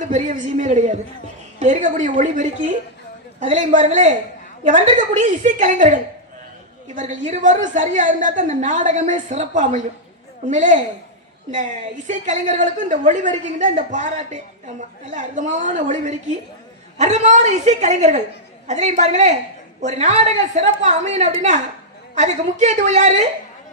வர்றது பெரிய விஷயமே கிடையாது. இருக்கக்கூடிய ஒளி பெருக்கி அதுலயும் பாருங்களே வந்திருக்கக்கூடிய இசைக்கலைஞர்கள் இவர்கள் இருவரும் சரியா இருந்தா தான் இந்த நாடகமே சிறப்பா அமையும். உண்மையிலே இந்த இசைக்கலைஞர்களுக்கும் இந்த ஒளிபெருக்கிங்க தான் இந்த பாராட்டு. ஆமா, நல்ல அற்புதமான ஒளிபெருக்கி, அற்புதமான இசைக்கலைஞர்கள். அதுலயும் பாருங்களேன், ஒரு நாடகம் சிறப்பா அமையணும் அப்படின்னா அதுக்கு முக்கியத்துவம் யாரு?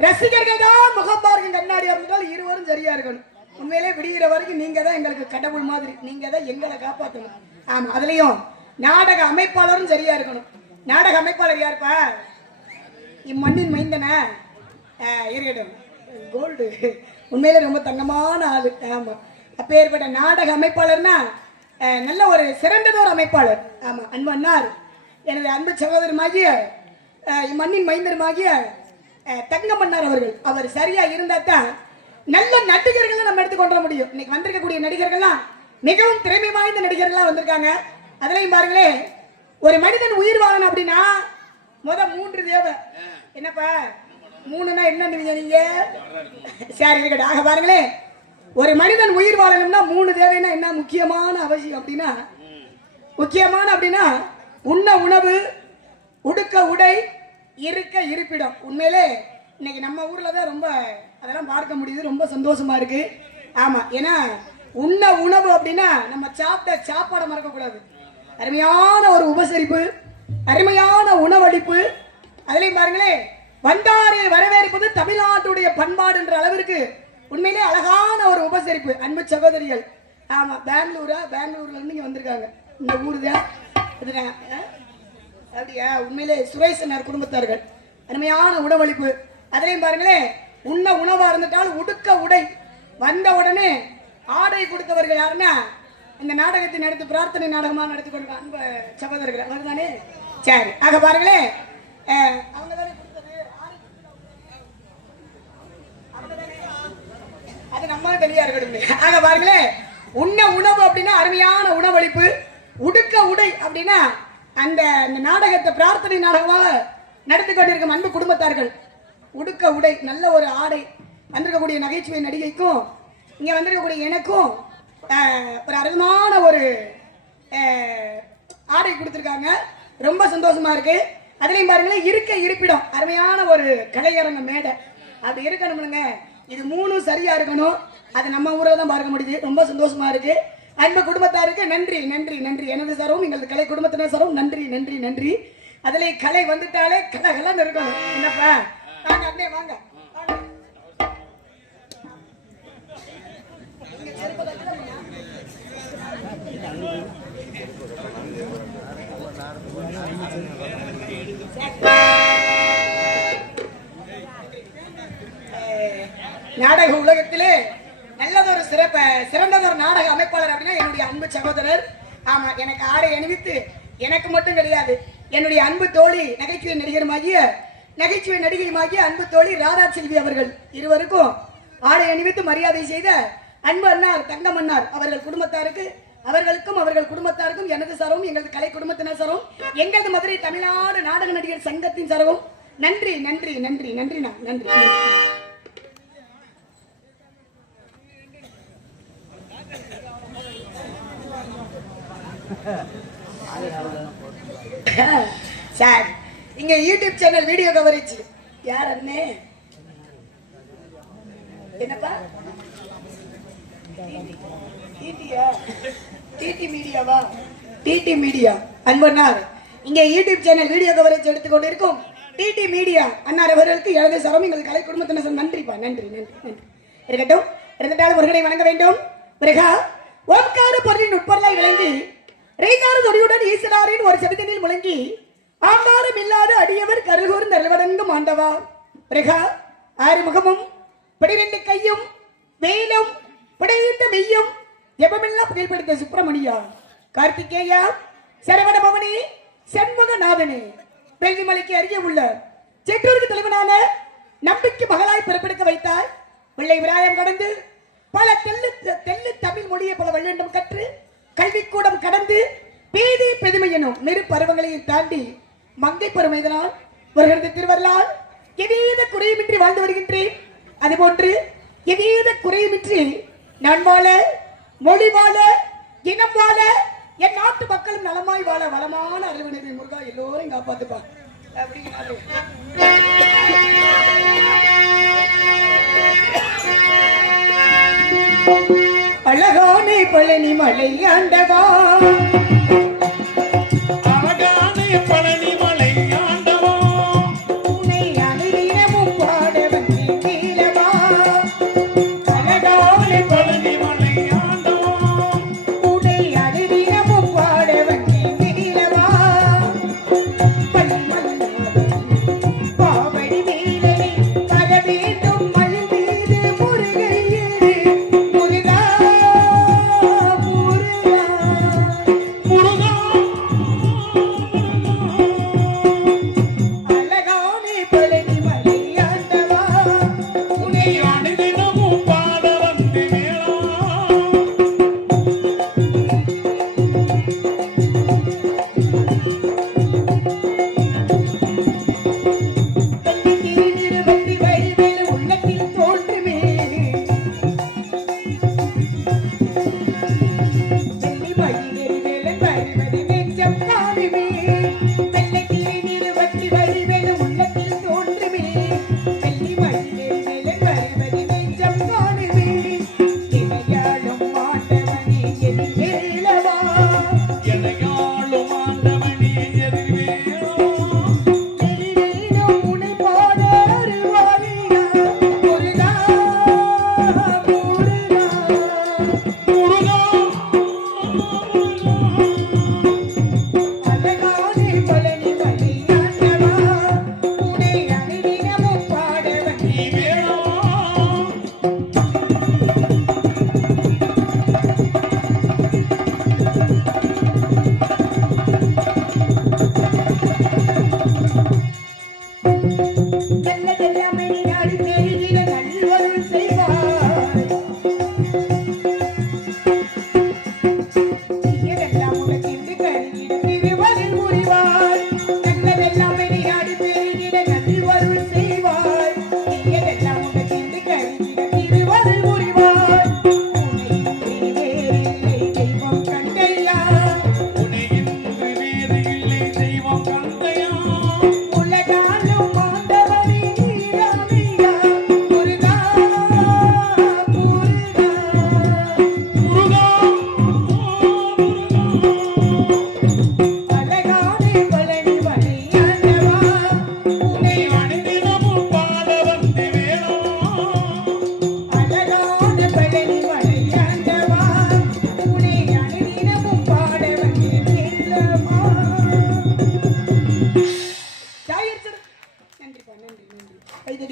ரசிகர்கள் தான். முகம் பாருங்க கண்ணாடி இருந்தாலும் இருவரும் சரியா இருக்கணும். உண்மையிலே விடுகிற வரைக்கும் நீங்க தான் எங்களுக்கு கடவுள் மாதிரி, நீங்க தான் எங்களை காப்பாற்றணும். ஆமா, அதுலயும் நாடக அமைப்பாளரும் சரியா இருக்கணும். நாடக அமைப்பாளர் யாருப்பா? இம்மண்ணின் மைந்தன இருக்கட்டும், கோல்டு. உண்மையில ரொம்ப தங்கமான ஆளு. ஆமா, அப்பேற்பட்ட நாடக அமைப்பாளர்னா நல்ல ஒரு சிறந்ததோர் அமைப்பாளர். ஆமா, அன்பு அண்ணார், எனது அன்பு சகோதரமாகிய இம்மண்ணின் மைந்தருமாகிய தங்கமன்னார் அவர்கள். அவர் சரியா இருந்தா தான் நல்ல நடிகர்களை நம்ம எடுத்துக்கொள்ள முடியும். இன்னைக்கு வந்திருக்கக்கூடிய நடிகர்கள்லாம் மிகவும் திறமை வாய்ந்த நடிகர்கள்லாம் வந்திருக்காங்க. அதுலயும் பாருங்களே, ஒரு மனிதன் உயிர் வாழணும் அப்படின்னா முத 3 தேவை. என்னப்பா 3னா என்னன்னு நீங்க சரி இருக்கட்டும். ஆக பாருங்களே, ஒரு மனிதன் உயிர் வாழணும்னா 3 தேவைன்னா என்ன முக்கியமான அவசியம் அப்படின்னா, உண்ண உணவு, உடுக்க உடை, இருக்க இருப்பிடம். உண்மையிலே இன்னைக்கு நம்ம ஊர்ல தான் ரொம்ப அதெல்லாம் பார்க்க முடியுது. ரொம்ப சந்தோஷமா இருக்கு. ஆமா, ஏன்னா உண்ண உணவு அப்படின்னா நம்ம சாப்பிட்ட சாப்பாடை மறக்க கூடாது. அருமையான ஒரு உபசரிப்பு, அருமையான உணவளிப்பு. அதுலயும் பாருங்களே, வந்தாரை வரவேற்பது தமிழ்நாட்டுடைய பண்பாடு என்ற அளவிற்கு உண்மையிலே அழகான ஒரு உபசரிப்பு. அன்பு சகோதரிகள், ஆமா, பெங்களூர்ல இருந்து இங்க வந்திருக்காங்க. இந்த ஊரு தான் அப்படியா? உண்மையிலே சுரேசனார் குடும்பத்தார்கள் அருமையான உணவளிப்பு. அதுலயும் பாருங்களே, உண்ண உணவா இருந்துட்டாலும் உடுக்க உடை. வந்த உடனே ஆடை கொடுத்தவர்கள் யாருன்னா இந்த நாடகத்தை நடத்தி பிரார்த்தனை நாடகமா நடத்தி கொண்டு அன்பு சகோதரர்கள் அவர் தானே. சரி, ஆக பாருங்களே, அவங்க தானே கொடுத்தது. அது நம்ம தெளிவா இருக்கணும். ஆக பாருங்களே, உண்ண உணவு அப்படின்னா அருமையான உணவளிப்பு. உடுக்க உடை அப்படின்னா அந்த நாடகத்தை பிரார்த்தனை நாடகமாக நடத்தி கொண்டிருக்கும் அன்பு குடும்பத்தார்கள். உடுக்க உடை, நல்ல ஒரு ஆடை. வந்திருக்கக்கூடிய நகைச்சுவை நடிகைக்கும் இங்க வந்திருக்கக்கூடிய எனக்கும் ஒரு அருமையான ஒரு ஆடை கொடுத்திருக்காங்க. ரொம்ப சந்தோஷமா இருக்கு. அதுலயும் பாருங்களேன், இருக்க இருப்பிடம், அருமையான ஒரு கலையரங்க மேடை. அப்படி இருக்கணும்னுங்க. இது 3 சரியா இருக்கணும். அது நம்ம ஊரை தான் பார்க்க முடியுது. ரொம்ப சந்தோஷமா இருக்கு. அன்பு குடும்பத்தாருக்கு நன்றி நன்றி நன்றி. எனது சாரும் எங்களது கலை குடும்பத்தினர் சாரும் நன்றி நன்றி நன்றி. அதுல கலை வந்துட்டாலே கலகலன்னு இருக்கணும். என்னப்பா, வாங்க அண்ணே, வாங்க. நாடக உலகத்திலே நல்லதொரு சிறந்ததொரு நாடக அமைப்பாளர் அப்படின்னா என்னுடைய அன்பு சகோதரர். ஆமா, எனக்கு ஆடை அணிவித்து, எனக்கு மட்டும் கிடையாது, என்னுடைய அன்பு தோழி நகைச்சுவை நடிகையுமாகிய அன்பு தோழி ராதா செல்வி அவர்கள் இருவருக்கும் ஆடை அணிவித்து மரியாதை செய்த அன்பு அண்ணார் தங்கமன்னார் அவர்கள் குடும்பத்தாருக்கு, அவர்களுக்கும் அவர்கள் குடும்பத்தாருக்கும் எனது சார்பும் எங்களது கலை குடும்பத்தினர் சார்பும் எங்களது மதுரை தமிழ்நாடு நாடக நடிகர் சங்கத்தின் சார்பும் நன்றி நன்றி நன்றி நன்றி நன்றி. சார், இங்க யூடியூப் சேனல் வீடியோ கவரேஜ் யார் அண்ணே? என்னப்பா டிடி மீடியாவா? டிடி மீடியா அன்பனார் இங்க யூடியூப் சேனல் வீடியோ கவரேஜ் எடுத்துக்கொண்டு இருக்கும் டிடி மீடியா அன்னார் அவர்களுக்கு எனது சரம் எங்கள் கலை குடும்பத்தினர் நன்றிப்பா. நன்றி நன்றி நன்றி. இருக்கட்டும், இருந்தாலும் ஒருவனை வணங்க வேண்டும். பிறகா ஓம்கார பொருளின் உட்பொருளாய் விளங்கி ரேகார தொடியுடன் ஈஸ்வராரின் ஒரு செவிதனில் முழங்கி ஆங்காரம் இல்லாத அடியவர் கருகூர் நல்வடங்கும் ஆண்டவா. பிறகா 6 முகமும் 12 கையும் வெயிலும் படைந்த மெய்யும் எவமெல்லாம் புகழ்படுத்த சுப்பிரமணியா கார்த்திகேயா சரவண பவனி சண்முகநாதனே வெள்ளிமலைக்கு அருகே உள்ள செற்றூருக்கு தலைவனான நம்பிக்கை மகளாய் பிறப்பெடுக்க வைத்தாய். பிள்ளை விராயம் கடந்து பல தெல்லு தமிழ் மொழியை பல வல்லிடம் கற்று கல்விக்கூடம் கடந்து பீதி பெருமை எனும் நெரு பருவங்களையும் தாண்டி மங்கை பெருமைதனால் வருகிறது திருவருளால் எவ்வித குறையுமின்றி வாழ்ந்து வருகின்றேன். அதுபோன்று எவ்வித குறையுமின்றி நான் வாழ, மொழி வாழ, இனம் வாழ என் நாட்டு மக்களும் நலமாய் வாழ வளமான அறிவினரை முருகா எல்லோரையும் காப்பாத்துப்பா அப்படிங்கிறாரு. அழகானே பழனி மலை ஆண்டவா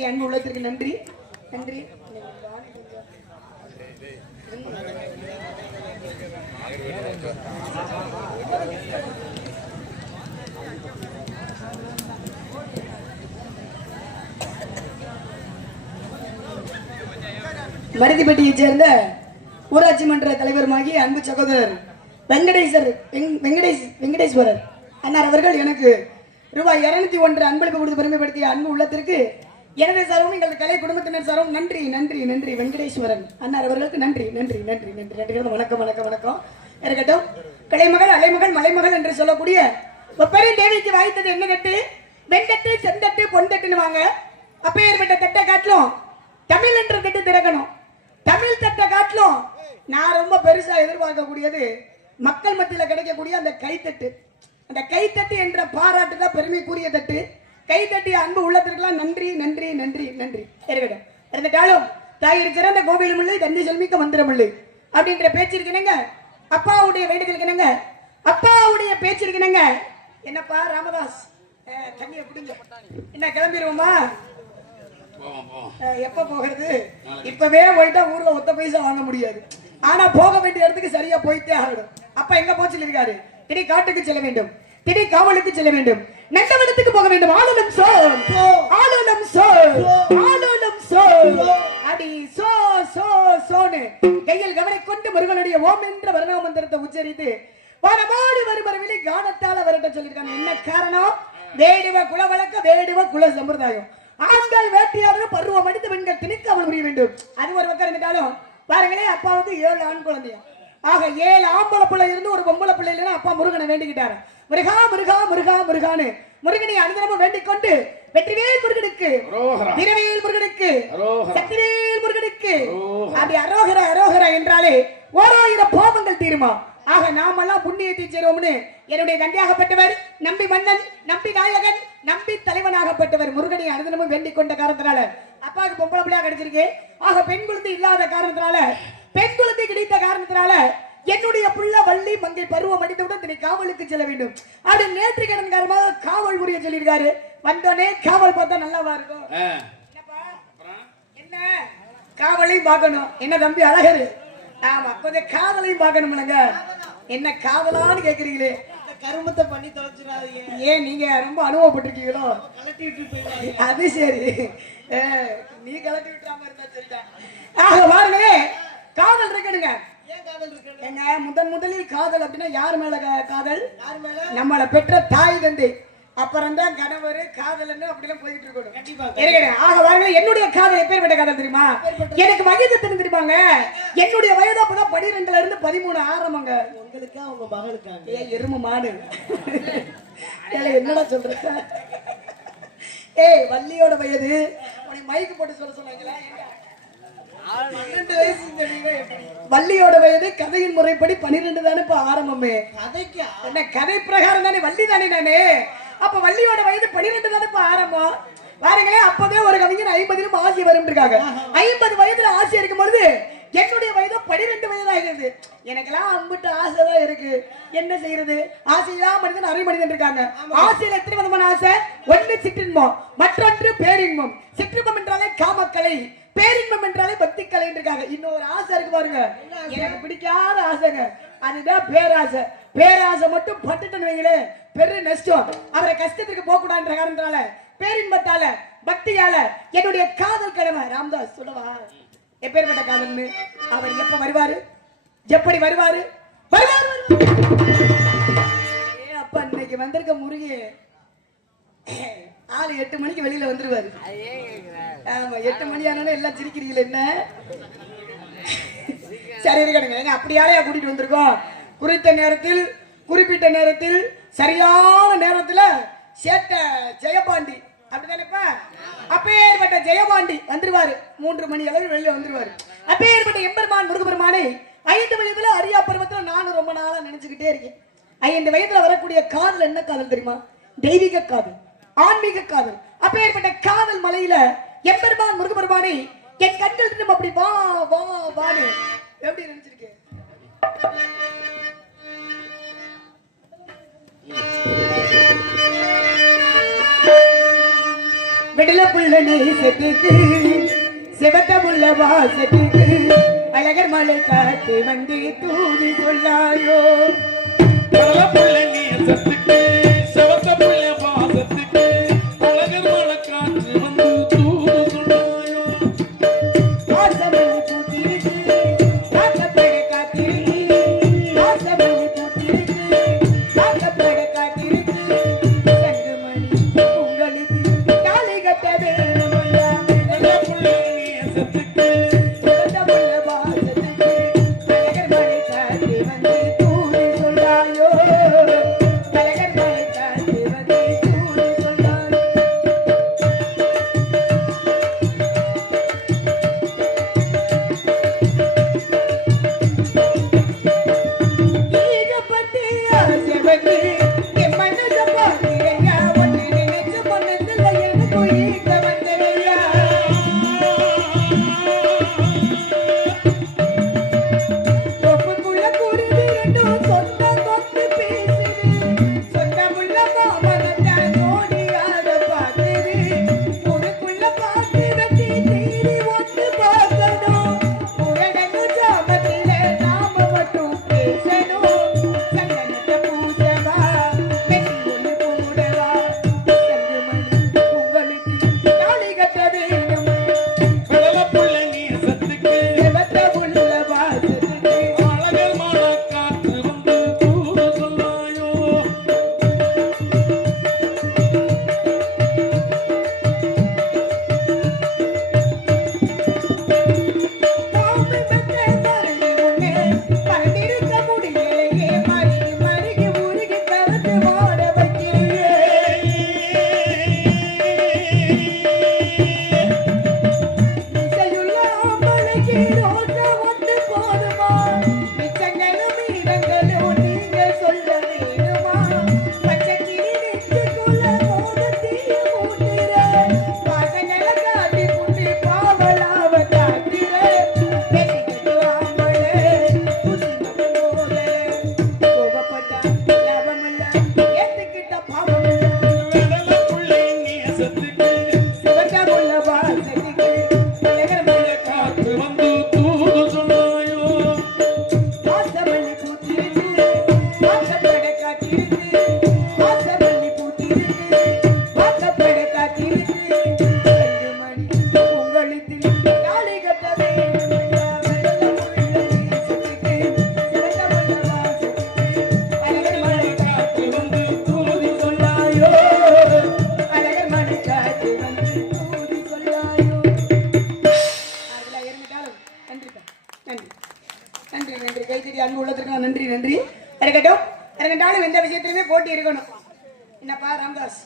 அன்பு உள்ளத்திற்கு நன்றி நன்றி. மருதிப்பட்டியைச் சேர்ந்த ஊராட்சி மன்ற தலைவருமாகி அன்பு சகோதரர் வெங்கடேஸ்வரர் அண்ணார் அவர்கள் எனக்கு ரூபாய் 201 அன்பளிப்பு கொடுத்து பெருமைப்படுத்திய அன்பு உள்ளத்திற்கு எனது சார்பும் எங்கள் கலை குடும்பத்தினர் சார்பும் நன்றி நன்றி நன்றி. வெங்கடேஸ்வரன் அண்ணார் அவர்களுக்கு நன்றி நன்றி நன்றி நன்றி நன்றி. வணக்கம் வணக்கம் வணக்கம். இருக்கட்டும். கலைமகள் அலைமகள் மலைமகள் என்று சொல்லக்கூடிய ஒப்பரி தேவிக்கு வாய்த்தது என்ன தட்டு? வெண்தட்டு செந்தட்டு பொன்தட்டுன்னு வாங்க. அப்பேற்பட்ட தட்டை காட்டிலும் தமிழ் என்ற தட்டு திறக்கணும். தமிழ் தட்டை காட்டிலும் நான் ரொம்ப பெருசா எதிர்பார்க்கக்கூடியது மக்கள் மத்தியில் கிடைக்கக்கூடிய அந்த கைத்தட்டு. அந்த கைத்தட்டு என்ற பாராட்டு தான் பெருமைக்குரிய தட்டு. கைத்தட்டிய அன்பு உள்ளத்திற்கெல்லாம் நன்றி நன்றி நன்றி நன்றி. இருக்கட்டும். இருந்துட்டாலும் தாயிற்கு சிறந்த கோவிலும் இல்லை தந்தை செல்மிக்க மந்திரம் இல்லை அப்படின்ற பேச்சு இருக்கணுங்க. அப்பாவுடைய வேண்டுதல் இருக்கணுங்க. அப்பாவுடைய பேச்சு இருக்கணுங்க. என்னப்பா ராமதாஸ் தண்ணியை குடிங்க. என்ன கிளம்பிடுவோமா? எப்ப போகிறது? இப்பவே போயிட்டா ஊர்ல ஒத்த பைசா வாங்க முடியாது. ஆனா போக வேண்டிய இடத்துக்கு சரியா போயிட்டே ஆகணும். அப்பா எங்க போச்சு இருக்காரு? திடீ காட்டுக்கு செல்ல வேண்டும், திடீ காவலுக்கு செல்ல வேண்டும், நெட்டவனத்துக்கு போக வேண்டும். ஆளுநம் சோல் ஆளுநம் சோல் ஆளுநம் சோல் அடி சோ சோ சோனு கையில் கவனை கொண்டு முருகனுடைய ஓம் என்ற வர்ண மந்திரத்தை உச்சரித்து வரமாடு வருமரவிலே கானத்தால வரட்ட சொல்லியிருக்காங்க. என்ன காரணம்? வேடுவ குல வழக்க வேடுவ குல சம்பிரதாயம். ஆண்கள் வேட்டையாளர் பருவம் அடித்து பெண்கள் திணிக்க அவள் புரிய வேண்டும். அது ஒரு பக்கம் இருந்துட்டாலும் பாருங்களேன், அப்பாவுக்கு 7 ஆண் குழந்தையா, ஆக 7 ஆம்பளை பிள்ளை இருந்து ஒரு பொம்பளை பிள்ளை இல்லைன்னா அப்பா முருகனை வேண்டிக்கிட்டாரு. முருகா முருகா முருகா முருகான்னு முருகனை அனுதினமும் வேண்டிக் கொண்டு வெற்றிவேல் முருகனுக்கு, வீரவேல் முருகனுக்கு, சக்திவேல் முருகனுக்கு அப்படி அரோகரா அரோகரா என்றாலே 1000 பாவங்கள் தீருமா. ஆக நாமெல்லாம் புண்ணியத்தை சேருவோம்னு என்னுடைய தந்தையாகப்பட்டவர், நம்பி மன்னன், நம்பி நாயகன், நம்பி தலைவனாகப்பட்டவர் முருகனை அனுதினமும் வேண்டிக் கொண்ட காரணத்தினால அப்பாவுக்கு பொம்பளை பிள்ளையா கிடைச்சிருக்கு. ஆக பெண் குழந்தை இல்லாத காரணத்தினால, பெண் குழந்தை கிடைத்த காரணத்தினால என்னுடைய புள்ள வள்ளி மங்கை பருவம் அடித்தவுடன் தன்னை காவலுக்கு செல்ல வேண்டும். அப்படி நேற்று கடன் காரணமாக காவல் புரிய சொல்லியிருக்காரு. வந்தோடனே காவல் பார்த்தா நல்லாவா இருக்கும்? என்ன காவலையும் பார்க்கணும். என்ன தம்பி அழகரு? ஆமா, கொஞ்சம் காவலையும் பார்க்கணும்லங்க. என்ன காவலான்னு கேக்குறீங்களே, கருமத்தை பண்ணி தொலைச்சிடாதீங்க. ஏன் நீங்க ரொம்ப அனுபவப்பட்டிருக்கீங்களோ? அது சரி, நீ கலட்டி விட்டுறாம இருந்தா சரிதான். ஆக பாருங்க, காதல் இருக்கணுங்க. எங்க முதலில் காதல் அப்படின்னா யார் மேல காதல்? நம்மளை பெற்ற தாய் தந்தை, அப்புறம் தான் கணவர், காதல் அப்படிலாம் போயிட்டு இருக்கணும். ஆக பாருங்க, என்னுடைய காதல் எப்பேற்பட்ட காதல் தெரியுமா? எனக்கு வயது தெரிஞ்சிருப்பாங்க. என்னுடைய வயது அப்பதான் 12ல இருந்து 13 ஆரம்பங்க. உங்களுக்கா உங்க மகளுக்கா? எரும மாடு என்னடா சொல்ற? ஏய், வள்ளியோட வயது உனக்கு மைக்கு போட்டு சொல்ல சொன்னாங்களா? 12 வயசு. வள்ளியோட வயது கதையின் முறைப்படி 12 தானே இப்ப ஆரம்பமே. கதைக்கா? என்ன கதை பிரகாரம் தானே, வள்ளி தானே நானே. அப்ப வள்ளியோட வயது 12 தானே இப்ப ஆரம்பம். பாருங்களே, அப்பவே ஒரு கவிஞர் 50 ஆசை வரும் இருக்காங்க. 50 வயதுல ஆசை இருக்கும் பொழுது என்னுடைய வயது 12 வயதாகிறது. எனக்கெல்லாம் அம்பிட்டு ஆசைதான் இருக்கு. என்ன செய்யறது? ஆசையெல்லாம் மனிதன் அரை மனிதன் இருக்காங்க. ஆசையில எத்தனை விதமான ஆசை? ஒன்று சிற்றின்பம், மற்றொன்று பேரின்பம். சிற்றின்பம் என்றாலே காமக்கலை, பேரின்பம் என்றாலே பக்தி கலை இருக்காங்க. இன்னொரு ஆசை இருக்கு பாருங்க, எனக்கு பிடிக்காத ஆசைங்க, அதுதான் பேராசை. பேராசை மட்டும் பட்டுட்டு வைங்களே பெரு நஷ்டம். அவரை கஷ்டத்துக்கு போக கூடாதுன்ற காரணத்தால, பேரின்பத்தால, பக்தியால என்னுடைய காதல் கடமை. ராம்தாஸ் சொல்லவா எப்பேற்பட்ட காதல்னு? அவர் எப்ப வருவாரு, எப்படி வருவாரு? அப்ப இன்னைக்கு வந்திருக்க முருகி ஆளு 8 மணிக்கு வெளியில வந்துருவாரு. ஆமா, 8 மணி ஆனாலும் எல்லாம் சிரிக்கிறீங்களே என்ன? சரி இருக்கணுங்க, அப்படியாலையா கூட்டிட்டு வந்திருக்கோம். குறித்த நேரத்தில், குறிப்பிட்ட நேரத்தில், சரியான நேரத்துல சேட்ட ஜெயபாண்டி அப்படிதானேப்பா? அப்பேற்பட்ட ஜெயபாண்டி வந்துருவாரு. 3 மணி அளவு வெளியில வந்துருவாரு. அப்பேற்பட்ட எம்பெருமான் முருகபெருமானை 5 வயதுல அரியா பருவத்துல நானும் ரொம்ப நாளா நினைச்சுக்கிட்டே இருக்கேன். 5 வயதுல வரக்கூடிய காதல் என்ன காதல் தெரியுமா? தெய்வீக காதல், ஆன்மீக காதல். அப்பேற்பட்ட காதல் மலையில எம்பெருமான் முருகபெருமானை என் கண்கள் இருந்து அப்படி வா வா வான்னு எப்படி நினைச்சிருக்கேன்? விடல புள்ள நேசத்துக்கு, சிவத்த புள்ள வாசத்துக்கு, அழகர் மலை காட்டு வந்து தூதி சொல்லாயோ. விடல புள்ள நேசத்துக்கு, சிவத்த புள்ள வாசத்துக்கு, அழகர் மலை காட்டு வந்து தூதி சொல்லாயோ. வாசமல்லி பூத்திருக்கு, காக்கப்பட காத்திருக்கு, வாசமல்லி பூத்திருக்கு, காக்கப்பட காத்திருக்கு, தங்கமணி உங்களுக்கு தாலி கட்ட வேணுமையா. விடல புள்ள நேசத்துக்கு, சிவத்த புள்ள வாசத்துக்கு, அழகர் மலை காட்டு வந்து தூதி சொல்லாயோ. அழகர் மலை நன்றி நன்றி கைத்தறி அன்பு உள்ளத்திற்கு நன்றி நன்றி. இருக்கட்டும் இருக்கட்டாலும் எந்த விஷயத்திலுமே போட்டி இருக்கணும். என்னப்பா ராம்தாஸ்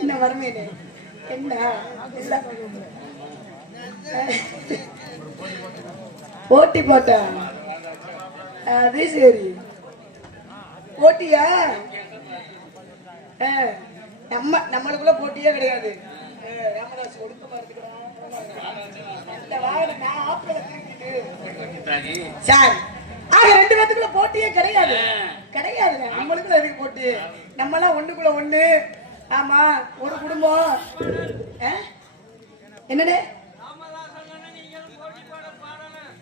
என்ன வரமேனே என்ன போட்டி போட்டா அது சரி போட்டியா நம்மளுக்குள்ள போட்டியே கிடையாது. ராமதாஸ் ஒடுக்கமா இருக்கிறான் சார். ஆக 2 பேத்துக்குள்ள போட்டியே கிடையாது கிடையாது. நம்மளுக்குள்ள எதுக்கு போட்டி? நம்ம எல்லாம் ஒண்ணுக்குள்ள ஒண்ணு. ஆமா ஒரு குடும்பம். என்னடே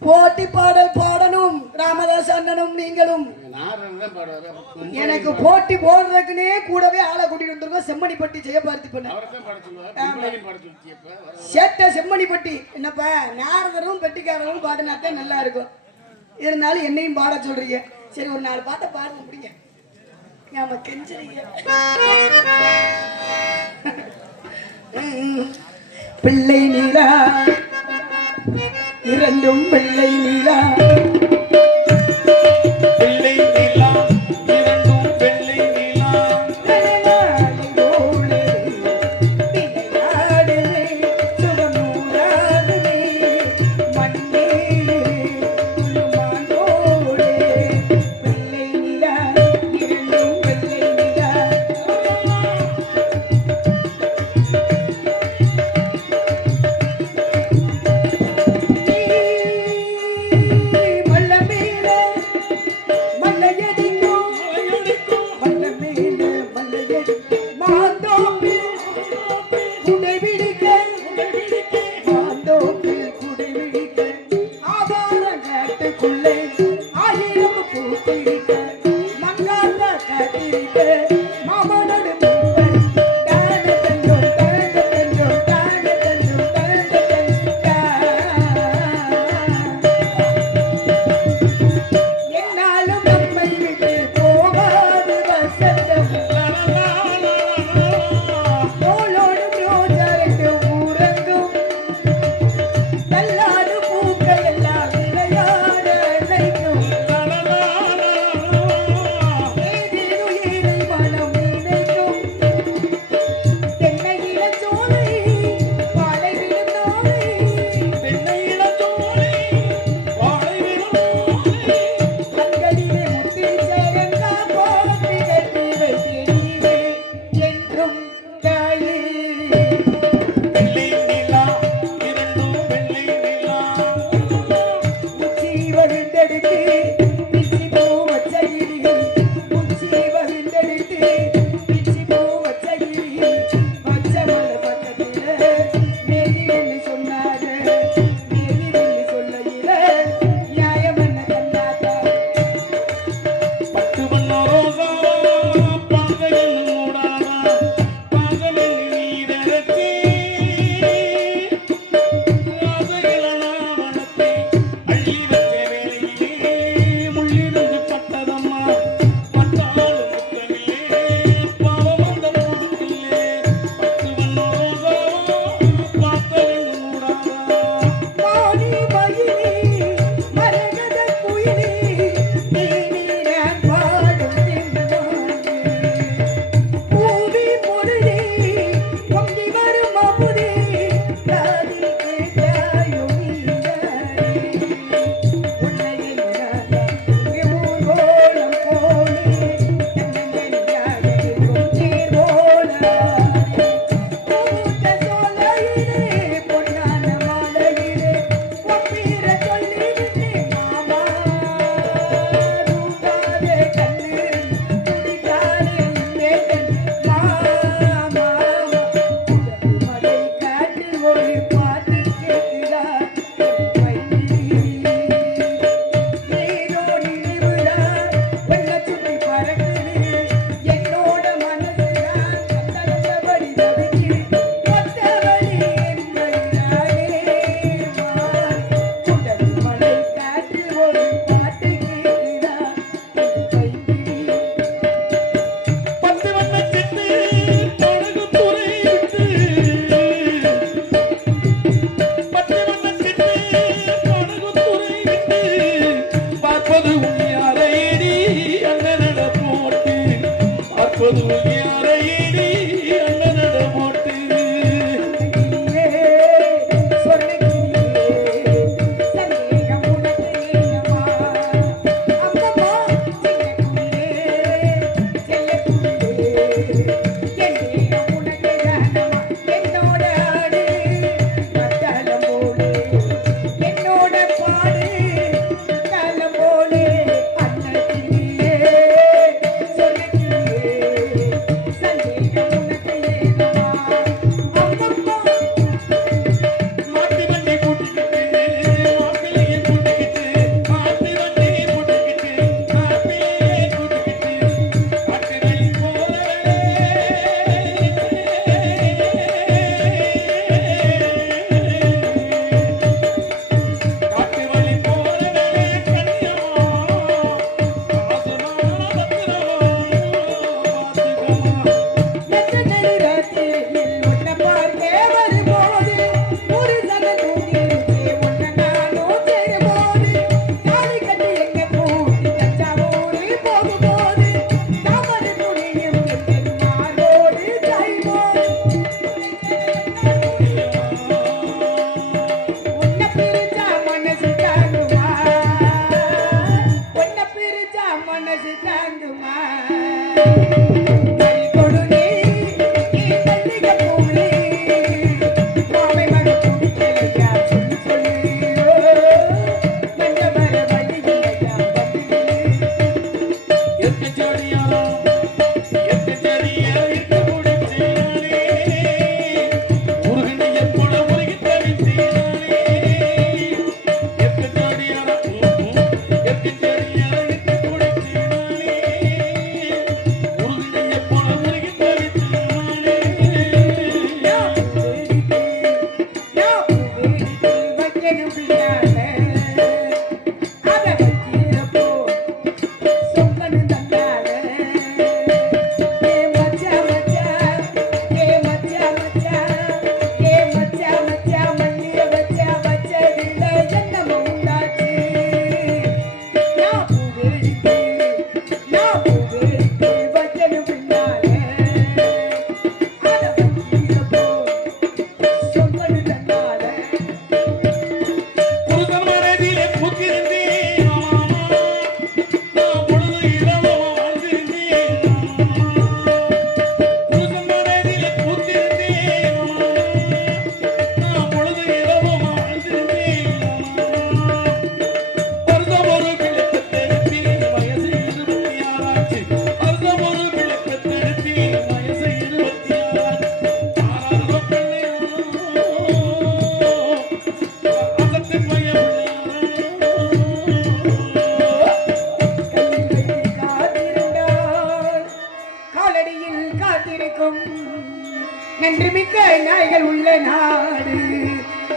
போட்டி பாடல் பாடணும் ராமதாஸ் அண்ணனும் நீங்களும். எனக்கு போட்டி போடுறதுக்குன்னே கூடவே ஆளை கூட்டிட்டு வந்துருக்கோம். செம்மணிப்பட்டி ஜெயபாரதி பண்ண சேட்ட செம்மணிப்பட்டி. என்னப்பா நாரதரும் பெட்டிக்காரரும் பாடினாத்தான் நல்லா இருக்கும். இருந்தாலும் என்னையும் பாட சொல்றீங்க. சரி ஒரு 4 பாட்டை பாடுங்க முடிங்க. ஆமா கெஞ்சுறீங்க. பிள்ளை நீலா இரண்டும் பிள்ளை நீலா பிள்ளை நீலா இரண்டும் வெள்ளை நீலா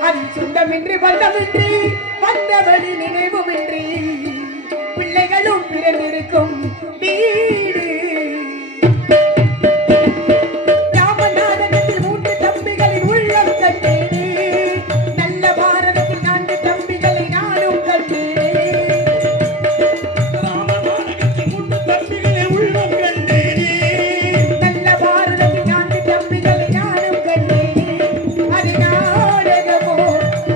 அதில் சொந்தமின்றி பந்தமின்றி வந்தவழி நினைவுமின்றி பிள்ளைகளும் பிறந்திருக்கும் வீடு. ராமநாதனத்தில் 3 தம்பிகளின் உள்ளம் கண்டேனே, நல்ல பாரதத்தில் 4 தம்பிகளை நானும் கண்டேனே. ராமநாதனத்தில் 3 தம்பிகளை உள்ளம் கண்டேனே, நல்ல பாரதத்தில் 4 தம்பிகளை நானும் கண்டேனே. அது நாடகமோ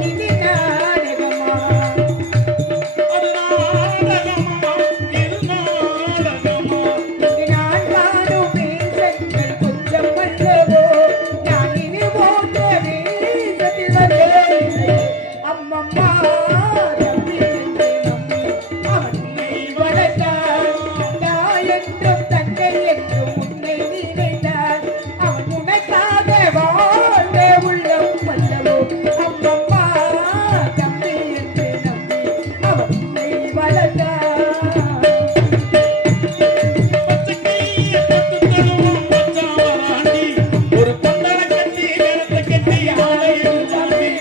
இது நாடகமா? அது நாடகமா இது நாடகமா? இது நான் காணும் தேசங்கள் கொஞ்சம் அல்லவோ, நான் இனி போன்ற தேசத்தில் வந்தேன். அம்மம்மா தம்பி என்று நம்பி அவன் உன்னை வளர்த்தான். தாய் என்றும் தந்தை என்றும் உன்னை நினைத்தான். அவன் உனக்காக வாழ்ந்த உள்ளம் அல்லவோ. அம்மம்மா தம்பி என்று நம்பி அவன் உன்னை வளர்த்தான். பச்சைக்கிளியை தொட்டு தழுவும் பச்சாவராண்டி, ஒரு பொந்தன கட்டி நிலத்தை கட்டி ஆலையில் சாத்தி,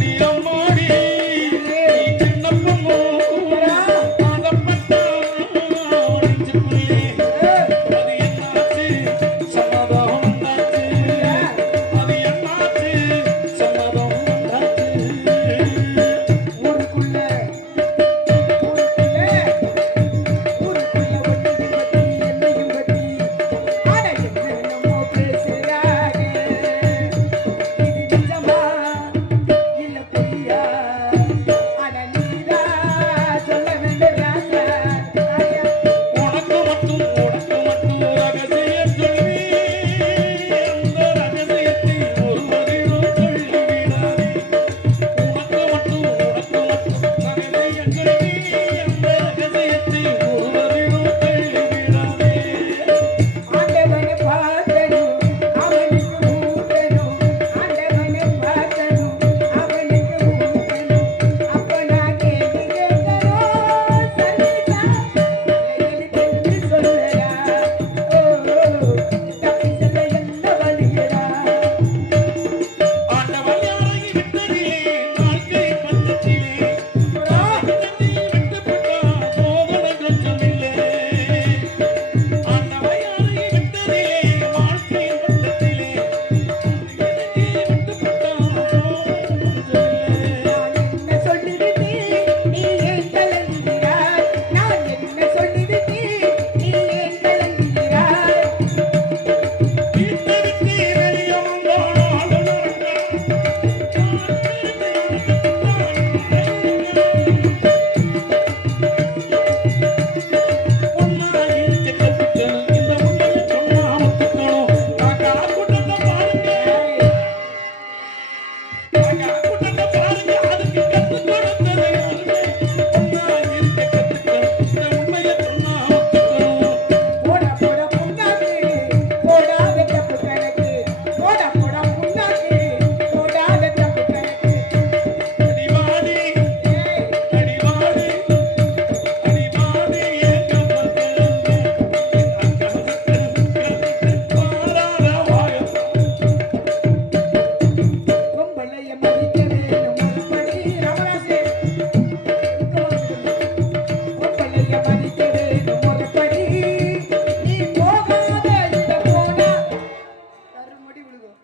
நீ அம்மாடி நீ சின்ன பொண்ணு ஆசைப்பட்டா ஒளிஞ்சு புள்ளி. அது என்னாச்சு சம்மதம் வந்தாச்சு, அது என்னாச்சு சம்மதம் வந்தாச்சு. ஊருக்குள்ள ஒட்டியும் பத்தி என்னையும் பத்தி ஆட என்னமோ பேசுறாங்க. இது நிஜமா இல்ல பொய்யா? ஆனா நீதான் சொல்ல வேண்டும் ராசா. ஆயா. உனக்கு மட்டும் ரகசியம் சொல்லி, அந்த ரகசியத்தை ஒருவரிடம் சொல்லிவிடாதே. உனக்கு மட்டும் ரகசியம் சொல்லி, அந்த ரகசியத்தை ஒருவரிடம் சொல்லிவிடாதே. ஆண்டவனை பார்க்கணும், அவனுக்கு ஊட்டணும். ஆண்டவனை பார்க்கணும், அவனுக்கு ஊட்டணும். அப்ப நான் கேள்வி கேட்கணும். சரிதா எனக்கு சொல்லடா. ஓ தப்பி சொல்ல என்ன வழியடா? ஆண்டவன் யாரை விட்டதிலே வாழ்க்கை பந்தத்திலே, ஆண்டவனை விட்டுவிட்டா சோதனைகள் சொல்லிலே. ஆண்டவன் யாரை விட்டதிலே வாழ்க்கை பந்தத்திலே, விட்டுவிட்டா சோதனைகள் சொல்லிலே. நான் என்ன சொல்லிவிட்டேன், நீ ஏன் கலங்குகிறாய்? நான் என்ன சொல்லிவிட்டேன், நீ ஏன் கலங்குகிறாய்? வீட்டை விட்டு வெளியே வந்தால் பொண்ணா இருக்க கத்துக்கணும், இந்த உண்மையை சொன்னா ஒத்துக்கணும். காக்கா கூட்டத்தை பாருங்க, காக்கா கூட்டத்தை பாருங்க, அதுக்கு கத்துக் கொடுத்தது யாருமே. பொண்ணா இருக்க கத்துக்கணும், இந்த உண்மையை சொன்னா ஒத்துக்கணும். போடா போடா புண்ணாக்கு, போடாத தப்பு கணக்கு. போடா போடா புண்ணாக்கு, போடாத தப்பு கணக்கு. அடிவாடி ஏய், அடிவாடி அடிவாடி எங்க பாராத வாயம். பொம்பளைய மதிக்க வேணும் ஒருபடி. ராமராசே, பொம்பளைய மதிக்க வேணும் ஒருபடி. நீ போகாத இடம் போனா கருமுடி விழுகும்.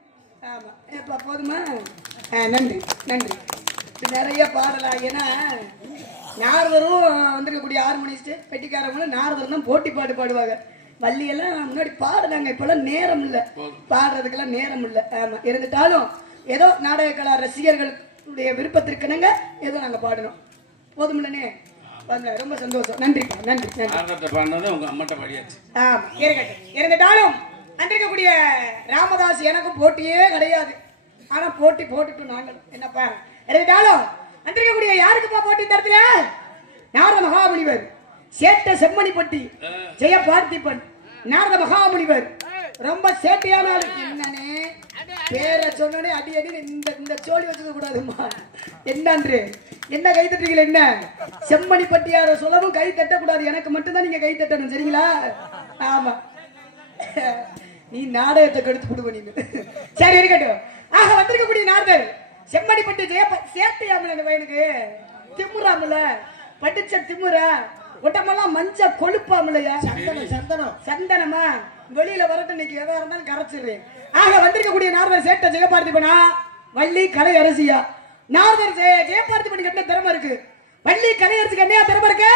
ஆமா ஏப்பா போதுமா? நன்றி நன்றி. இது நிறைய பாடலாம். ஏன்னா நாரதரும் வந்திருக்கக்கூடிய ஹார்மோனிஸ்ட் பெட்டிக்காரவங்களும் நாரதரும் தான் போட்டி பாட்டு பாடுவாங்க. வள்ளியெல்லாம் முன்னாடி பாடுறாங்க. இப்பெல்லாம் நேரம் இல்லை, பாடுறதுக்கெல்லாம் நேரம் இல்லை. ஆமா இருந்துட்டாலும் ஏதோ நாடக கலா ரசிகர்களுடைய விருப்பத்திற்குனங்க ஏதோ நாங்க பாடணும். போதுமில்லனே? பாருங்க, ரொம்ப சந்தோஷம். நன்றிப்பா, நன்றி நன்றி. ஆரம்பத்தை பாடினது உங்க அம்மாட்ட பாடியாச்சு. ஆமா இருக்கட்டும். இருந்துட்டாலும் வந்திருக்கக்கூடிய ராமதாஸ் எனக்கும் போட்டியே கிடையாது. ஆனா போட்டி போட்டுட்டு நாங்கள் என்னப்பா இருந்தாலும் வந்திருக்கக்கூடிய யாருக்குப்பா போட்டி இந்த இடத்துல? நாரத மகாமுனிவர், சேட்ட செம்மணிப்பட்டி, ஜெய பார்த்திபன், நாரத மகாமுனிவர். ரொம்ப சேட்டையான ஆளு. என்னன்னே பேரை சொன்னே அடி அடி இந்த சோழி வச்சுக்க கூடாதுமா. என்னன்று என்ன கை தட்டுறீங்களா? என்ன செம்மணிப்பட்டியார சொல்லவும் கை தட்டக்கூடாது. எனக்கு மட்டும்தான் நீங்க கை தட்டணும், சரிங்களா? ஆமா, நீ நாடகத்தை கெடுத்து விடுவ நீ. சரி இருக்கட்டும். ஆக வந்திருக்கக்கூடிய நாரதர் செம்மடிப்பட்டு சேட்டையாமல அந்த பையனுக்கு திமுறாமல படிச்ச திமுறா ஒட்டமெல்லாம் மஞ்ச கொழுப்பாமலையா சந்தனம் சந்தனமா வெளியில வரட்டும் இன்னைக்கு எதா இருந்தாலும் கரைச்சிரு. ஆக வந்திருக்கக்கூடிய நாரதர் சேட்டை ஜெயபார்த்திபனா வள்ளி கலை அரசியா நாரதர் ஜெயபார்த்திபனுக்கு என்ன திறமை இருக்கு? வள்ளி கலை அரசிக்கு என்ன திறமை இருக்கு?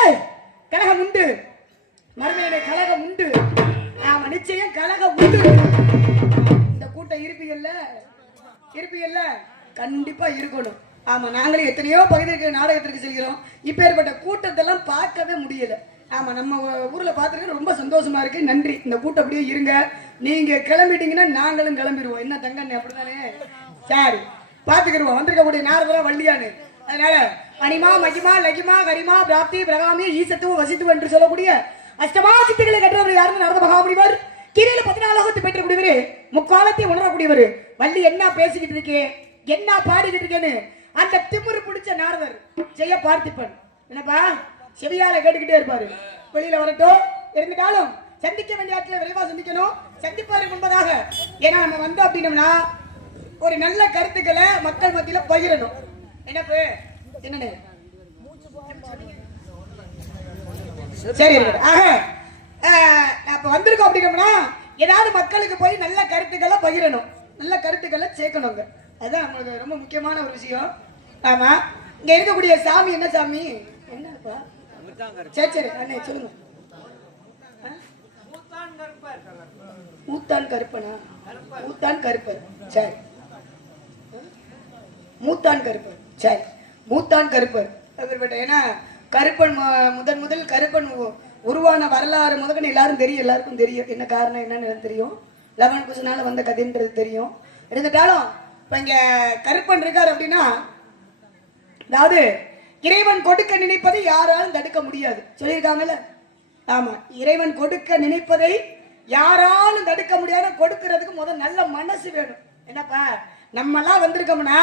கழகம் உண்டு மறுமையிலே கழகம் உண்டு. ஆமா நிச்சயம் கழகம் உண்டு. இந்த கூட்டம் இருப்பீங்கல்ல கண்டிப்பா இருக்கணும். ஆமா நாங்களே எத்தனையோ பகுதிக்கு நாடகத்திற்கு செல்கிறோம். இப்பேற்பட்ட கூட்டத்தெல்லாம் பார்க்கவே முடியல. ஆமா நம்ம ஊர்ல பார்த்துருக்க ரொம்ப சந்தோஷமா இருக்கு. நன்றி. இந்த கூட்டம் அப்படியே இருங்க. நீங்க கிளம்பிட்டீங்கன்னா நாங்களும் கிளம்பிடுவோம். என்ன தங்கண்ணே அப்படித்தானே? சரி பாத்துக்கிடுவோம். வந்திருக்கக்கூடிய நாரதரா வள்ளியானு. அதனால மணிமா மகிமா லகிமா கரிமா பிராப்தி பிரகாமி ஈசத்துவம் வசித்துவம் என்று சொல்லக்கூடிய அஷ்டமா சித்திகளை கற்றவர் யாருன்னு நடந்த மகாமுனிவர் கீரையில 14 பெற்றக்கூடியவரு முக்காலத்தை உணரக்கூடியவர். வள்ளி என்ன பேசிக்கிட்டு இருக்கே என்ன பாடிக்கிட்டு இருக்கேன்னு அந்த திமிரு பிடிச்ச நாரதர் ஜெயபார்த்திபன் என்னப்பா செவியால கேட்டுக்கிட்டே இருப்பாரு. வெளியில வரட்டும். இருந்துட்டாலும் சந்திக்க வேண்டிய இடத்துல விரைவா சந்திக்கணும். சந்திப்பாரு முன்பதாக ஏன்னா நம்ம வந்தோம் அப்படின்னோம்னா ஒரு நல்ல கருத்துக்களை மக்கள் மத்தியில பகிரணும். என்னப்பு என்னன்னு சரி. ஆக அப்ப வந்திருக்கோம் அப்படின்னோம்னா ஏதாவது மக்களுக்கு போய் நல்ல கருத்துக்களை பகிரணும். நல்ல கருத்துக்களை சேர்க்கணுங்க. அதுதான் நம்மளுக்கு ரொம்ப முக்கியமான ஒரு விஷயம். ஆமா இங்க இருக்கக்கூடிய சாமி என்ன சாமி? என்னப்பா சரி அண்ணே சொல்லுங்க. மூத்தான் கருப்பனா? மூத்தான் கருப்பர். சரி மூத்தான் கருப்பர். சரி மூத்தான் கருப்பர். ஏன்னா கருப்பன் முதல் கருப்பன் உருவான வரலாறு முதற்கொண்டு எல்லாருக்கும் தெரியும். என்ன காரணம் என்னன்னு தெரியும். 11 குசனால வந்த கதைன்றது தெரியும். இருந்துட்டாலும் இப்ப இங்க கருப்பன் இருக்காரு அப்படின்னா அதாவது இறைவன் கொடுக்க நினைப்பதை யாராலும் தடுக்க முடியாது சொல்லியிருக்காங்கல்ல. ஆமா இறைவன் கொடுக்க நினைப்பதை யாராலும் தடுக்க முடியாது. கொடுக்கிறதுக்கு முதல் நல்ல மனசு வேணும். என்னப்பா நம்ம எல்லாம் வந்திருக்கோம்னா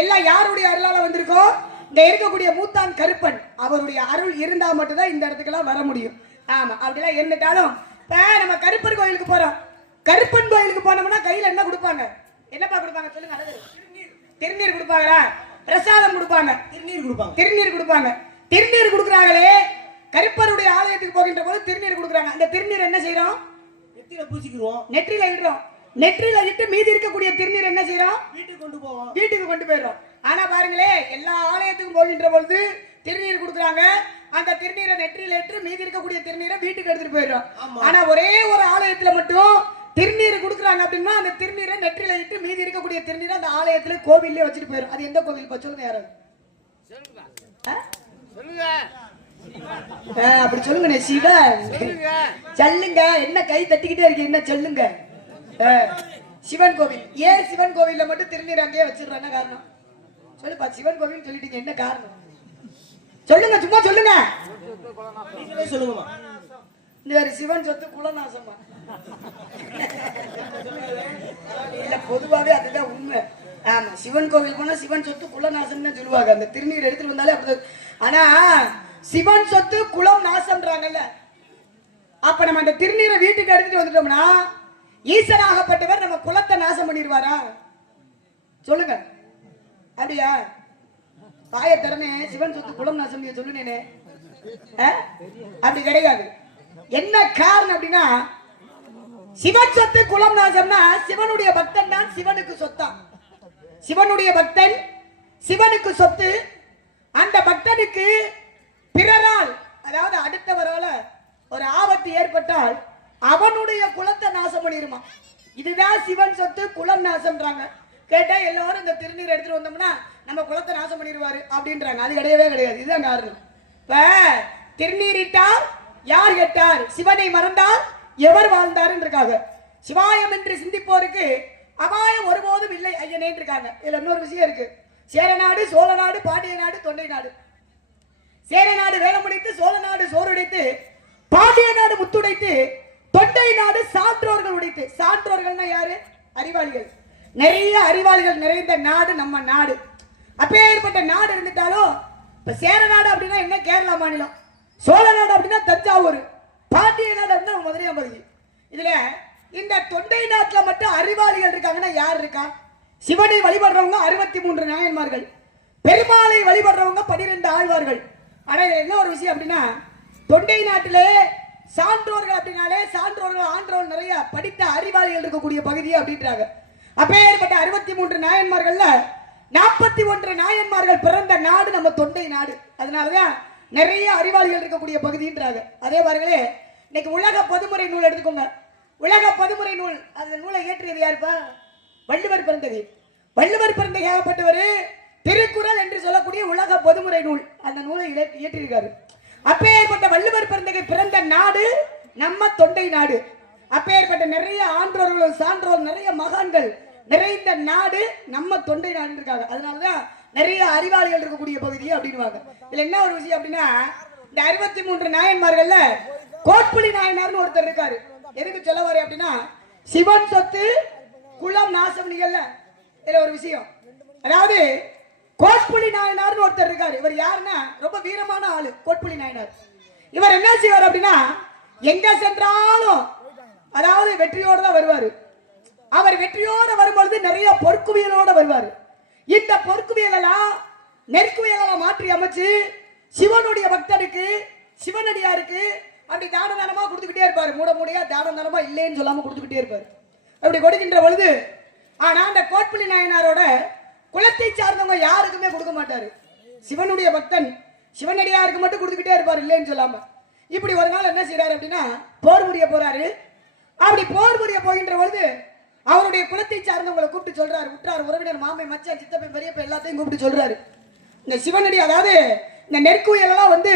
எல்லாம் யாருடைய அருளால வந்திருக்கோம்? இங்க இருக்கக்கூடிய மூத்தான் கருப்பன் அவருடைய அருள் இருந்தா மட்டும்தான் இந்த இடத்துக்கெல்லாம் வர முடியும். ஆமா அப்படிலாம் இருந்துட்டாலும் இப்ப நம்ம கருப்பன் கோயிலுக்கு போறோம். கருப்பன் கோயிலுக்கு போனோம்னா கையில என்ன கொடுப்பாங்க? என்னப்பா கொடுப்பாங்க சொல்லுங்க. திருநீர் கொடுப்பாங்களா? பிரசாதம் கொடுப்பாங்க. திருநீர் கொடுப்பாங்க. திருநீர் கொடுக்குறாங்களே கருப்பருடைய ஆலயத்துக்கு போகின்ற போது திருநீர் கொடுக்குறாங்க. அந்த திருநீர் என்ன செய்யறோம்? நெத்தியில பூசிக்குவோம். நெற்றியில இடுறோம். நெற்றியில இட்டு மீதி இருக்கக்கூடிய திருநீர் என்ன செய்யறோம்? வீட்டுக்கு கொண்டு போயிடுறோம். ஆனா பாருங்களே எல்லா ஆலயத்துக்கும் போகின்ற பொழுது திருநீர் கொடுக்குறாங்க. அந்த திருநீரை நெற்றியில இட்டு மீதி இருக்கக்கூடிய திருநீரை வீட்டுக்கு எடுத்துட்டு போயிடுறோம். ஆனா ஒரே ஒரு ஆலயத்துல மட்டும் திருநீர் கொடுக்குறாங்க அப்படின்னா அந்த திருநீரை நெற்றியில இட்டு மீதி இருக்கக்கூடிய திருநீரை அந்த ஆலயத்துல கோவில்ல வச்சுட்டு போயிடும். அது எந்த கோவில் சொல்லுங்க யாராவது அப்படி சொல்லுங்க. சிவன் சொல்லுங்க. என்ன கை தட்டிக்கிட்டே இருக்கு? என்ன சொல்லுங்க. சிவன் கோவில். ஏன் சிவன் கோவில்ல மட்டும் திருநீர் அங்கேயே வச்சிருக்காங்க? காரணம் சொல்லுப்பா. சிவன் கோவில் சொல்லிட்டீங்க என்ன காரணம் சொல்லுங்க. சும்மா சொல்லுங்க. சொல்லுங்கம்மா. இந்த சிவன் சொத்து குலநாசமா இல்ல பொதுவாவே அதுதான் உண்மை. ஆமா சிவன் கோவில் போனா சிவன் சொத்து குலநாசம் தான் சொல்லுவாங்க. அந்த திருநீர் எடுத்துட்டு வந்தாலே அப்படி. ஆனா சிவன் சொத்து குலம் நாசம்ன்றாங்கல்ல. அப்ப நம்ம அந்த திருநீரை வீட்டுக்கு எடுத்துட்டு வந்துட்டோம்னா ஈசனாகப்பட்டவர் நம்ம குலத்தை நாசம் பண்ணிடுவாரா சொல்லுங்க. அப்படியா? பாய திறனே சிவன் சொத்து குலம் நாசம் சொல்லுனேனே. அப்படி கிடையாது. என்ன காரணம் அப்படின்னா சிவன் சொத்து குலம் நாசம்னா சிவனுடைய பக்தன் தான் சிவனுக்கு சொத்தா. சிவனுடைய பக்தன் சிவனுக்கு சொத்து. அந்த பக்தனுக்கு பிறரால் அதாவது அடுத்தவரால ஒரு ஆபத்து ஏற்பட்டால் அவனுடைய குலத்தை நாசம் பண்ணிருமா. இதுதான் சிவன் சொத்து குலம் நாசம்ன்றாங்க. கேட்டா எல்லாரும் இந்த திருநீர் எடுத்துட்டு வந்தோம்னா நம்ம குலத்தை நாசம் பண்ணிடுவாரு அப்படின்றாங்க. அது கிடையவே கிடையாது. இதுதான் காரணம். இப்ப திருநீரிட்டார் யார் கேட்டார்? சிவனை மறந்தார் எவர் வாழ்ந்தாருன்னு இருக்காங்க. சிவாயம் என்று சிந்திப்போருக்கு அபாயம் ஒருபோதும் இல்லை ஐயனே இருக்காங்க. இதுல இன்னொரு விஷயம் இருக்கு. சேரநாடு சோழ நாடு பாண்டிய நாடு தொண்டை நாடு. சேர நாடு வேலமுடைத்து சோழ நாடு சோறுடைத்து பாண்டிய நாடு முத்துடைத்து தொண்டை நாடு சான்றோர்கள் உடைத்து. சான்றோர்கள்னா யாரு? அறிவாளிகள். நிறைய அறிவாளிகள் நிறைந்த நாடு நம்ம நாடு. அப்பேற்பட்ட நாடு இருந்துட்டாலும் இப்ப சேர நாடு அப்படின்னா என்ன? கேரளா மாநிலம். சோழ நாடு அப்படின்னா தஞ்சாவூர். பாண்டிய நாடு அப்படின்னா மதுரை. இதுல இந்த தொண்டை நாட்டுல மட்டும் அறிவாளிகள் இருக்காங்கன்னா யார் இருக்கா? சிவனை வழிபடுறவங்க 63 நாயன்மார்கள், பெருமாளை வழிபடுறவங்க 12 ஆழ்வார்கள். ஆனா இதுல என்ன ஒரு விஷயம் அப்படின்னா, தொண்டை நாட்டிலே சான்றோர்கள் அப்படின்னாலே சான்றோர்கள் ஆன்றோர்கள் நிறைய படித்த அறிவாளிகள் இருக்கக்கூடிய பகுதி அப்படின்றாங்க. அப்பேற்பட்ட 63 நாயன்மார்கள்ல 41 நாயன்மார்கள் பிறந்த நாடு நம்ம தொண்டை நாடு. அதனாலதான் நிறைய அறிவாளிகள் இருக்கக்கூடிய பகுதின்றாங்க. அதே பாருங்களே, இன்னைக்கு உலக பொதுமுறை நூல் எடுத்துக்கோங்க. உலக பொதுமுறை நூல், அந்த நூலை இயற்றியது யாருப்பா? வள்ளுவர் பிறந்தகை. வள்ளுவர் பிறந்தகை ஆகப்பட்டவர் திருக்குறள் என்று சொல்லக்கூடிய உலக பொதுமுறை நூல், அந்த நூலை இயற்றியிருக்காரு. அப்பேற்பட்ட வள்ளுவர் பிறந்தகை பிறந்த நாடு நம்ம தொண்டை நாடு. அப்பேற்பட்ட நிறைய ஆன்றோர்களும் சான்றோர்கள் நிறைய மகான்கள் நிறைந்த நாடு நம்ம தொண்டை நாடு இருக்காங்க. அதனாலதான் நிறைய அறிவாளிகள் இருக்கக்கூடிய பகுதி அப்படின்வாங்க. இதுல என்ன ஒரு விஷயம் அப்படின்னா, இந்த 63 நாயன்மார்கள்ல கோட்புலி நாயனார்னு ஒருத்தர் இருக்காரு. எதுக்கு சொல்ல வர அப்படின்னா, சிவன் சொத்து குலம் நாசம் நிகழ்ல. இதுல ஒரு விஷயம், அதாவது கோட்புலி நாயனார்னு ஒருத்தர் இருக்காரு. இவர் யாருன்னா ரொம்ப வீரமான ஆளு. கோட்புலி நாயனார் இவர் என்ன செய்வார் அப்படின்னா, எங்க சென்றாலும் அதாவது வெற்றியோட தான் வருவாரு. அவர் வெற்றியோட வரும்பொழுது நிறைய பொற்குவியலோட வருவாரு. இந்த பொற்குவியல் எல்லாம் நெற்குவியலெல்லாம் மாற்றி அமைச்சு சிவனுடைய பக்தனுக்கு சிவனடியாருக்கு அப்படி தான தானமா கொடுத்துக்கிட்டே இருப்பாரு. மூட மூடையா தான தானமா இல்லைன்னு சொல்லாம கொடுத்துக்கிட்டே இருப்பாரு. அப்படி கொடுக்கின்ற பொழுது ஆனா அந்த கோட்புலி நாயனாரோட குலத்தை சார்ந்தவங்க யாருக்குமே கொடுக்க மாட்டாரு. சிவனுடைய பக்தன் சிவனடியாருக்கு மட்டும் கொடுத்துக்கிட்டே இருப்பாரு இல்லைன்னு சொல்லாம. இப்படி ஒரு நாள் என்ன செய்யறாரு அப்படின்னா, போர் புரிய போறாரு. அப்படி போர் புரிய போகின்ற பொழுது அவருடைய குலத்தை சார்ந்தவங்களை கூப்பிட்டு சொல்றாரு. உற்றார் உறவினர் மாமை மச்சான் சித்தப்பை பெரியப்ப எல்லாத்தையும் கூப்பிட்டு சொல்றாரு, இந்த சிவனடி அதாவது இந்த நெற்குயல் எல்லாம் வந்து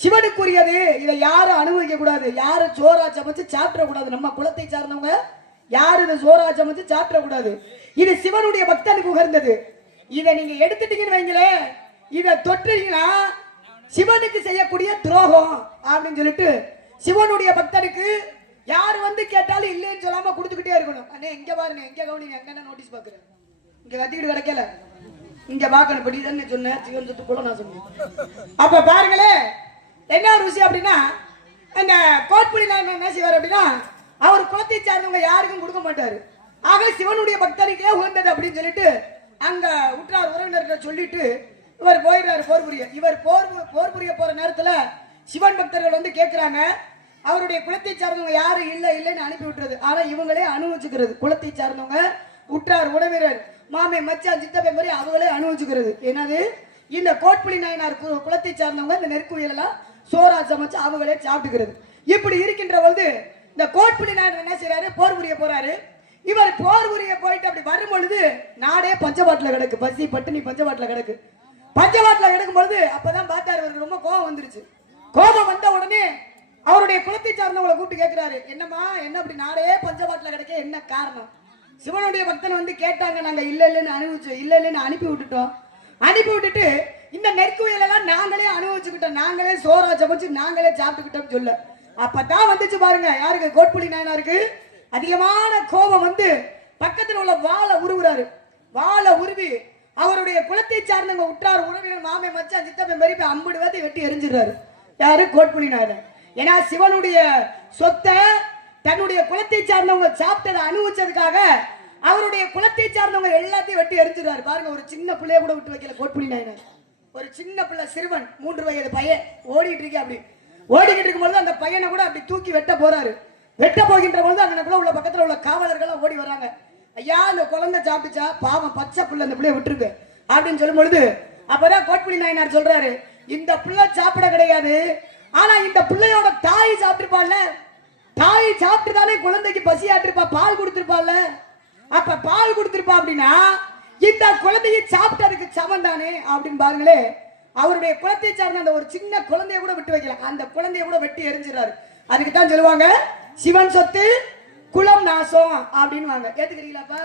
சிவனுக்குரியது, இதை யாரும் அனுபவிக்க கூடாது, யாரும் சோறா சமைச்சு சாப்பிட கூடாது. நம்ம குலத்தை சார்ந்தவங்க யாரும் இதை சோறா சமைச்சு சாப்பிட கூடாது. இது சிவனுடைய பக்தனுக்கு உகர்ந்தது. இதை நீங்க எடுத்துட்டீங்கன்னு வைங்களே, இதை தொட்டுறீங்கன்னா சிவனுக்கு செய்யக்கூடிய துரோகம் அப்படின்னு சொல்லிட்டு சிவனுடைய பக்தனுக்கு யார் வந்து கேட்டாலும் இல்லைன்னு சொல்லாம கொடுத்துக்கிட்டே இருக்கணும். அண்ணே இங்க பாருங்க, எங்க கவனிங்க, எங்க நோட்டீஸ் பாக்குறேன், இங்க கத்திக்கிட்டு கிடக்கல, இங்க பாக்கணும். படி தானே சொன்னேன், சிவன் சொத்து போல நான் சொன்னேன். அப்ப பாருங்களே என்ன ஒரு விஷயம் அப்படின்னா, அந்த கோட்புலி நாயனார் என்ன செய்வார் அப்படின்னா, அவர் குலத்தை சார்ந்தவங்க யாருக்கும் கொடுக்க மாட்டாரு. ஆக சிவனுடைய பக்தனுக்கே உகந்தது அப்படின்னு சொல்லிட்டு அங்க உற்றார் உறவினர்களை சொல்லிட்டு இவர் போயிடுறாரு போர் புரிய. இவர் போர் புரிய போற நேரத்துல சிவன் பக்தர்கள் வந்து கேட்கிறாங்க, அவருடைய குலத்தை சார்ந்தவங்க யாரும் இல்லைன்னு அனுப்பி விட்டுறது. ஆனா இவங்களே அனுபவிச்சுக்கிறது. குலத்தை சார்ந்தவங்க உற்றார் உறவினர் மாமே மச்சான் சித்தப்பை மாதிரி அவங்களே அனுபவிச்சுக்கிறது. என்னது, இந்த கோட்புலி நாயனார் குலத்தை சார்ந்தவங்க இந்த நெற்குவியல் எல்லாம் சோறா சமைச்சு அவங்களே சாப்பிட்டுக்கிறது. இப்படி இருக்கின்ற பொழுது இந்த கோட்புலி நாயனார் என்ன செய்யறாரு, போர் புரிய போறாரு. இவர் போர் புரிய போயிட்டு அப்படி வரும் பொழுது நாடே பஞ்சபாட்டில கிடக்கு, பசி பட்டினி பஞ்சபாட்டில கிடக்கு. பஞ்சபாட்டில கிடக்கும் பொழுது அப்பதான் பார்த்தாரு, அவருக்கு ரொம்ப கோபம் வந்துருச்சு. கோபம் வந்த உடனே அவருடைய குலத்தை சார்ந்தவங்களை கூப்பிட்டு கேட்கிறாரு, என்னம்மா என்ன அப்படி நாடே பஞ்சபாட்டில கிடைக்க என்ன காரணம்? சிவனுடைய பக்தன் வந்து கேட்டாங்க, நாங்க இல்லைன்னு அனுப்பி விட்டுட்டோம். அனுப்பி விட்டுட்டு இந்த நெற்குவியல் எல்லாம் நாங்களே அனுபவிச்சுக்கிட்டோம், நாங்களே சோறா சமைச்சு நாங்களே சாப்பிட்டுக்கிட்டோம் சொல்ல. அப்பதான் வந்துச்சு பாருங்க யாருக்கு, கோட்புலி நாயனாருக்கு அதிகமான கோபம் வந்து பக்கத்துல உள்ள வாளை உருவுறாரு. வாளை உருவி அவருடைய குலத்தை சார்ந்தவங்க உற்றார் உறவினர் மாமே மச்சான் சித்தப்பை மாதிரி போய் 50 பேர்த்தை வெட்டி எரிஞ்சிடுறாரு. யாரு, கோட்புலி நாயனார். ஏன்னா சிவனுடைய சொத்தை தன்னுடைய குலத்தை சார்ந்தவங்க சாப்பிட்டதை அனுபவிச்சதுக்காக அவருடைய குலத்தை சார்ந்தவங்க எல்லாத்தையும் வெட்டி எரிஞ்சிடுறாரு. பாருங்க, ஒரு சின்ன பிள்ளைய கூட விட்டு வைக்கல கோட்புலி நாயனார். ஒரு சின்ன பிள்ளை சிறுவன் 3 வயது பையன் ஓடிட்டு இருக்கே, அப்படி ஓடிக்கிட்டு இருக்கும்போது அந்த பையனை கூட அப்படி தூக்கி வெட்ட போறாரு. வெட்ட போகின்ற பொழுது அங்கனக்குள்ள உள்ள பக்கத்துல உள்ள காவலர்கள் ஓடி வராங்க. ஐயா, இந்த குழந்தை சாப்பிட்டுச்சா, பாவம் பச்சை பிள்ளை, அந்த பிள்ளைய விட்டுருக்கு அப்படின்னு சொல்லும் பொழுது அப்பதான் கோட்புலி நாயனார் சொல்றாரு, இந்த பிள்ளை சாப்பிட கிடையாது, ஆனா இந்த பிள்ளையோட தாய் சாப்பிட்டுருப்பாள்ல, தாய் சாப்பிட்டுதானே குழந்தைக்கு பசியாட்டிருப்பா, பால் கொடுத்திருப்பாள்ல, அப்ப பால் கொடுத்திருப்பா அப்படின்னா இந்த குழந்தையை சாப்பிட்டதுக்கு சமம் தானே அப்படின்னு பாருங்களே. அவருடைய குலத்தை சார்ந்த அந்த ஒரு சின்ன குழந்தைய கூட விட்டு வைக்கல, அந்த குழந்தைய கூட வெட்டி எரிஞ்சிடறாரு. அதுக்கு தான் சொல்லுவாங்க சிவன் சொத்து குலம் நாசம் அப்படின்னு வாங்க. ஏத்துக்கிறீங்களாப்பா?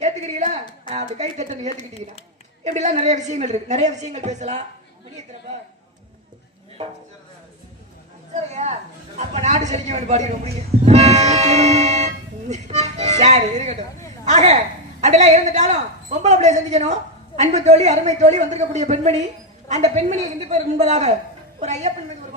ஏத்துக்கிறீங்களா? அப்படி கை தட்டணும், ஏத்துக்கிட்டீங்களா? இப்படி எல்லாம் நிறைய விஷயங்கள் இருக்கு, நிறைய விஷயங்கள் பேசலாம். அப்ப நாடு செடிக்க வேண்டிய பாடிடும் சரி இருக்கட்டும். ஆக அதெல்லாம் இருந்துட்டாலும் பொம்பளை பிள்ளைய சந்திக்கணும். அன்பு தோழி, அருமை தோழி, வந்திருக்கக்கூடிய பெண்மணி, அந்த பெண்மணியை சந்திப்பதற்கு முன்பதாக ஒரு ஐயப்பன் ஒரு